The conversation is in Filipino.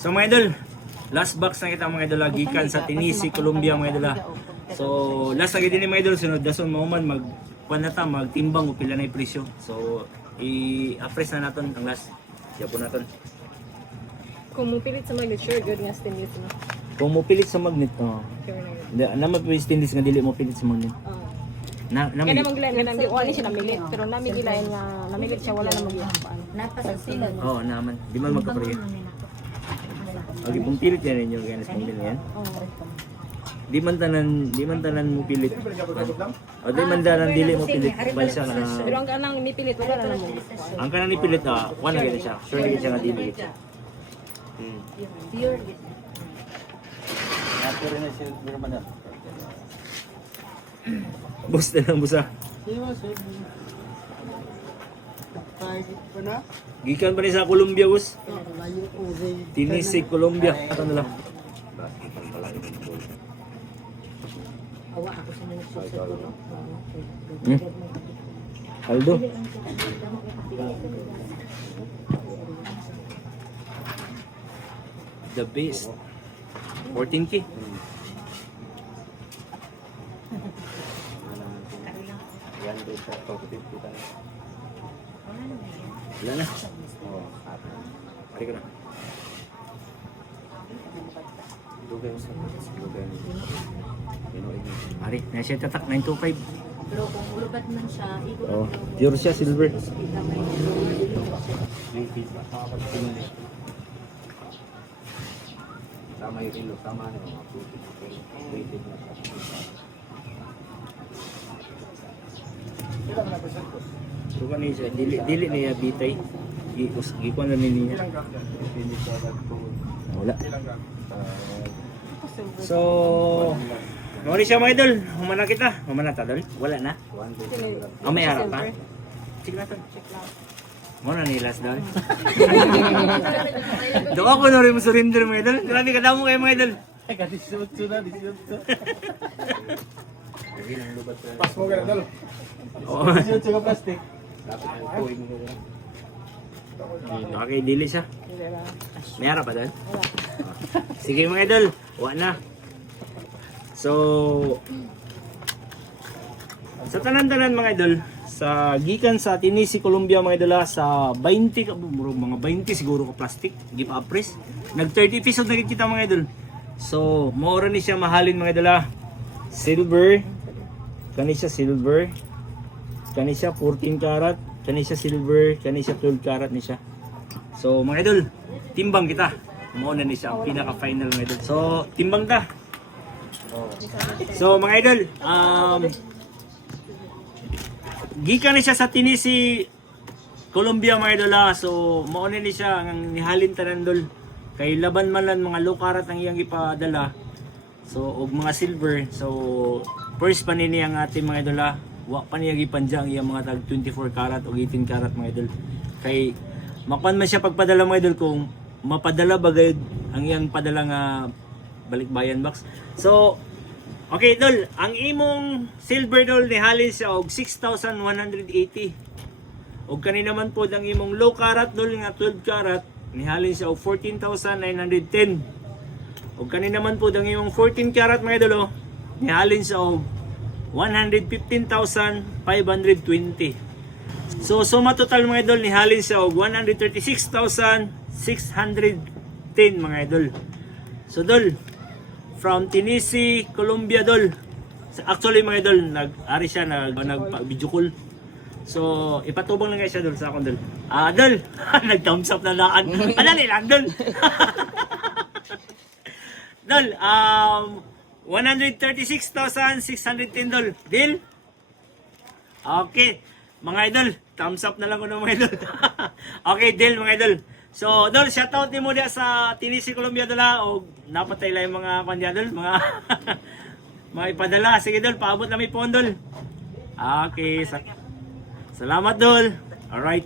So mga idol, last box na kita mga idol, gikan sa Tennessee, Colombia mga idol. So last lagi din mga idol, sunod dason mo man magtimbang o pila na yung presyo. So i-appraise na natin ang last. Siya po natin. Kung mupilit sa magnet, sure good nga stainless no. Kung mo pilit sa magnet, Sure na yun. naman po yung stainless nga dili mo pilit sa magnet. Kaya namang gilayan nga namin, wala siya namilit. Pero namin gilayan nga, namilit siya, wala namang gilayan. Napasagsilod. Oo, naman. Di man magkapareho. Okay, kung pilit yan ninyo, kaya nas pang yan. Di man tanan mo pilit. O di man tanan dili mo pilit. Balsa ka na. Pero ang kanang nipilit, wala na namang. Ang kanang nipilit, kuha na gina siya. Sure na gina siya nga dili. Pure. Bus na lang, busa. Gikan pa rin sa Colombia, bus. Tennessee, Colombia. Ito na lang. Awa ako sa mga susunod. Aldo. The best. 14K. Wala na. Pari ko na. Pari, na siya tatak 925. Pero kung ulubat man siya, Oh, pure siya, silver. Tama yung ilo, tama na mga puti. Rated na siya. So kanina siya, dili niya bitay. Gikuan na niya. Wala. So, mawali siya mga idol. Humana kita. Humana ta, dol. Wala na. May harap pa. Sige na, tol. Muna ni last dol. Do ako na rin mo surrender mga idol. Grabe ka damo kayo mga idol. Pas mo ganun, dalo. Oo. Sa plastic. Okay, dili siya. May harap pa dol. Sige mga idol. Wala na. So, sa tanan-tanan mga idol, sa gikan sa Tennessee, Colombia mga idol, sa 20 mga 20 siguro ka plastic, di pa apres. Nag 30 pesos na kita mga idol. So, mura ni siya mahalin mga idol. Silver, kani siya silver, kani siya 14 karat, kani siya silver, kani siya 12 karat ni siya. So, mga idol, timbang kita. Mauna ni siya ang pinaka-final mga idol. So, timbang ka. So, mga idol, gikan ni siya sa Tennessee, Colombia mga idol. So, mauna ni siya ang nihalin tanan dol. Kay laban man lang mga low carat ang iyang ipadala. So, og mga silver. So, first pa nini ang ating mga idol. Wa pa niya gipanja ang iyang mga tag 24 karat o 18 karat mga idol. Kay makuan man siya pagpadala mga idol kung mapadala bagay ang iyang padala nga balikbayan box. So, okay dol, ang imong silver dol nihalin siya og 6,180. Og kanina man po ang imong low carat dol nga 12 karat nihalin siya og 14,910. Og kanina man po ang imong 14 karat mga idol nihalin siya og 115,520. So suma total mga idol nihalin siya og 136,610 mga idol. So dol, from Tennessee, Colombia dol. Actually mga idol, nag-ari siya nag-video call. So ipatubang lang siya dol sa akong dol. Dol, nag-thumbs up na laan. Dali lang dol. Dol, 136,610 dol. Deal? Okay. Mga idol, thumbs up na lang ko ng mga idol. Okay, deal mga idol. So, dol, shoutout ni mo dia sa Tennessee, Colombia dol o napatay lang yung mga kanya dol, mga mga ipadala. Sige dol, paabot na may pon dol. Okay, salamat dol. Alright.